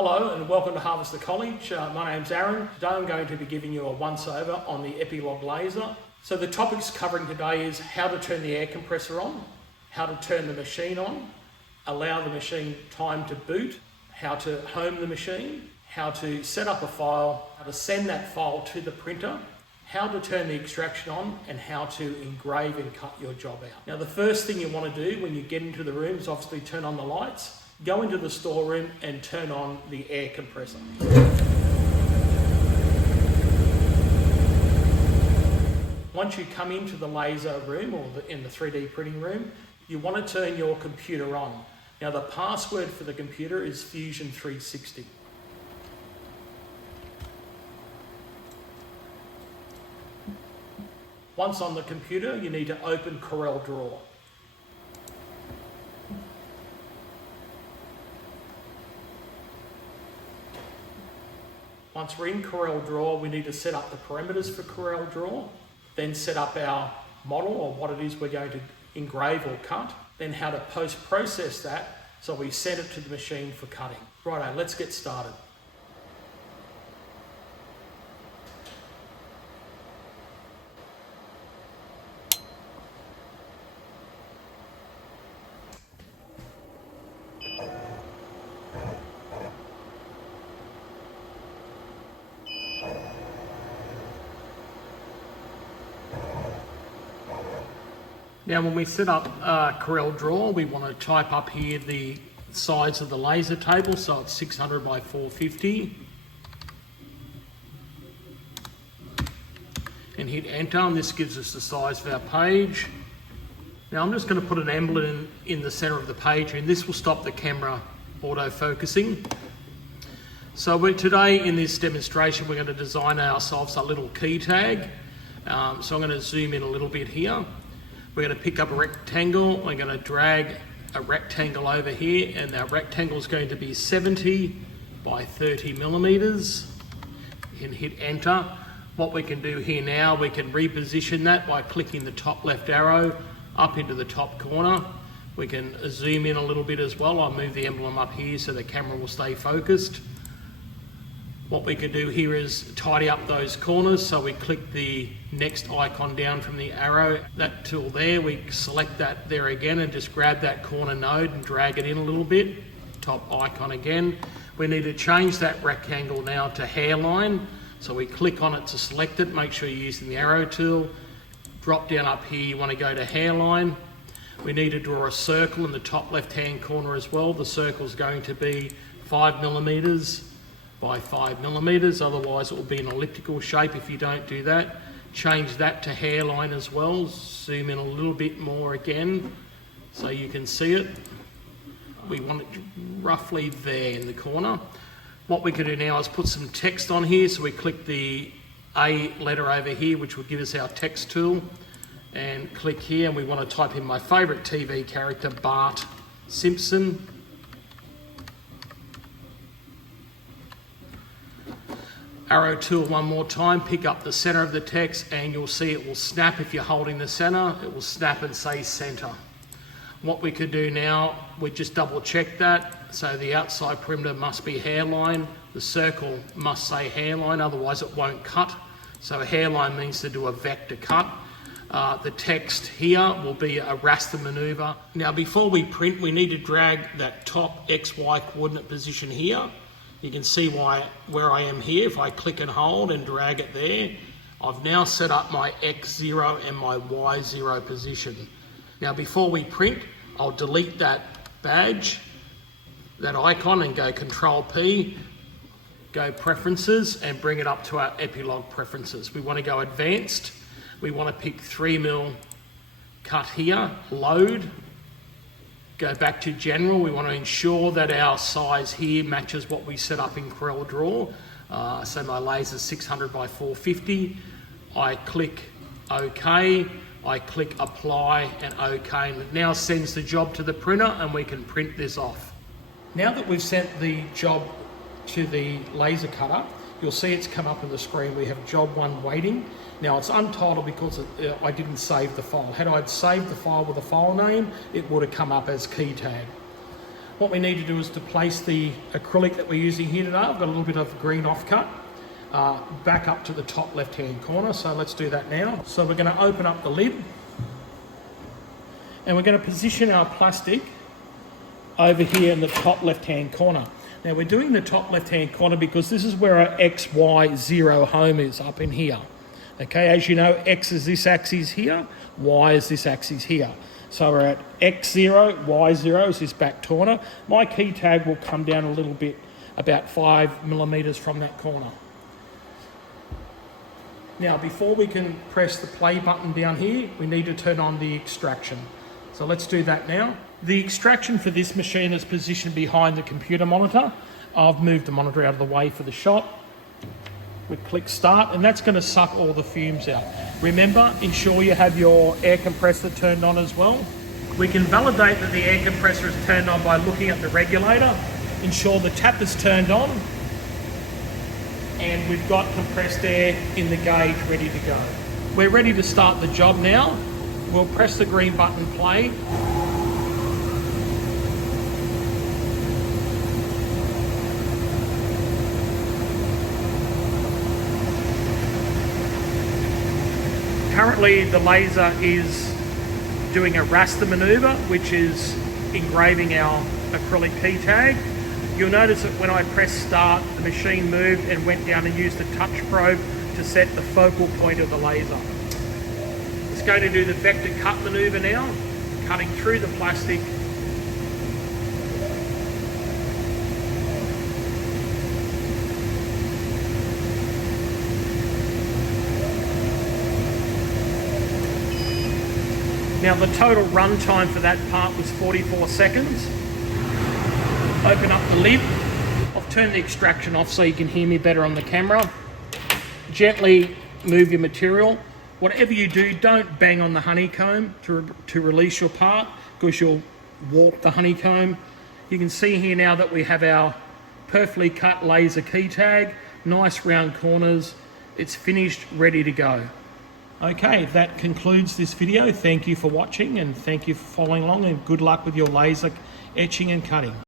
Hello and welcome to Harvester College. My name's Aaron. Today I'm going to be giving you a once-over on the Epilog Laser. So the topics covering today is how to turn the air compressor on, how to turn the machine on, allow the machine time to boot, how to home the machine, how to set up a file, how to send that file to the printer, how to turn the extraction on, and how to engrave and cut your job out. Now the first thing you want to do when you get into the room is obviously turn on the lights. Go into the storeroom and turn on the air compressor. Once you come into the laser room or in the 3D printing room, you want to turn your computer on. Now the password for the computer is Fusion 360. Once on the computer, you need to open Corel Draw. Once we're in Corel Draw, we need to set up the parameters for Corel Draw, then set up our model or what it is we're going to engrave or cut, then how to post-process that so we send it to the machine for cutting. Righto, let's get started. Now when we set up Corel Draw, we want to type up here the size of the laser table, so it's 600 by 450. And hit enter, and this gives us the size of our page. Now I'm just going to put an emblem in the center of the page, and this will stop the camera auto-focusing. So today in this demonstration, we're going to design ourselves a little key tag. So I'm going to zoom in a little bit here. We're going to pick up a rectangle, we're going to drag a rectangle over here, and our rectangle is going to be 70 by 30 millimeters, and hit enter. What we can do here now, we can reposition that by clicking the top left arrow up into the top corner. We can zoom in a little bit as well. I'll move the emblem up here so the camera will stay focused. What we can do here is tidy up those corners, so we click the next icon down from the arrow, that tool there, we select that there again and just grab that corner node and drag it in a little bit, top icon again. We need to change that rectangle now to hairline, so we click on it to select it, make sure you're using the arrow tool, drop down up here, you want to go to hairline. We need to draw a circle in the top left hand corner as well. The circle is going to be 5 millimeters by 5 millimeters, otherwise it will be an elliptical shape if you don't do that. Change that to hairline as well, zoom in a little bit more again so you can see it. We want it roughly there in the corner. What we can do now is put some text on here, so we click the A letter over here, which will give us our text tool, and click here, and we want to type in my favourite TV character, Bart Simpson. Arrow tool one more time, pick up the center of the text, and you'll see it will snap if you're holding the center. It will snap and say center. What we could do now, we just double check that. So the outside perimeter must be hairline. The circle must say hairline, otherwise it won't cut. So a hairline means to do a vector cut. The text here will be a raster maneuver. Now before we print, we need to drag that top XY coordinate position here. You can see where I am here. If I click and hold and drag it there, I've now set up my X0 and my Y0 position. Now before we print, I'll delete that badge, that icon, and go Control P, go Preferences, and bring it up to our Epilog Preferences. We want to go Advanced. We want to pick 3mm cut here, Load. Go back to General. We want to ensure that our size here matches what we set up in Corel Draw. So my laser is 600 by 450. I click OK. I click Apply and OK. And it now sends the job to the printer, and we can print this off. Now that we've sent the job to the laser cutter, you'll see it's come up on the screen. We have job 1 waiting. Now it's untitled because I didn't save the file. Had I saved the file with a file name, it would have come up as key tag. What we need to do is to place the acrylic that we're using here today. I've got a little bit of green offcut back up to the top left-hand corner. So let's do that now. So we're going to open up the lid and we're going to position our plastic over here in the top left-hand corner. Now we're doing the top left-hand corner because this is where our X, Y, 0 home is, up in here. Okay, as you know, X is this axis here, Y is this axis here. So we're at X0, Y0 is this back corner. My key tag will come down a little bit, about 5 millimeters from that corner. Now, before we can press the play button down here, we need to turn on the extraction. So let's do that now. The extraction for this machine is positioned behind the computer monitor. I've moved the monitor out of the way for the shot. We click start, and that's going to suck all the fumes out. Remember, ensure you have your air compressor turned on as well. We can validate that the air compressor is turned on by looking at the regulator. Ensure the tap is turned on, and we've got compressed air in the gauge ready to go. We're ready to start the job now. We'll press the green button, play. Currently the laser is doing a raster maneuver, which is engraving our acrylic key tag. You'll notice that when I pressed start, the machine moved and went down and used a touch probe to set the focal point of the laser. It's going to do the vector cut maneuver now, cutting through the plastic. Now the total run time for that part was 44 seconds. Open up the lid. I've turned the extraction off so you can hear me better on the camera. Gently move your material. Whatever you do, don't bang on the honeycomb to release your part, because you'll warp the honeycomb. You can see here now that we have our perfectly cut laser key tag, nice round corners. It's finished, ready to go. Okay, that concludes this video. Thank you for watching and thank you for following along, and good luck with your laser etching and cutting.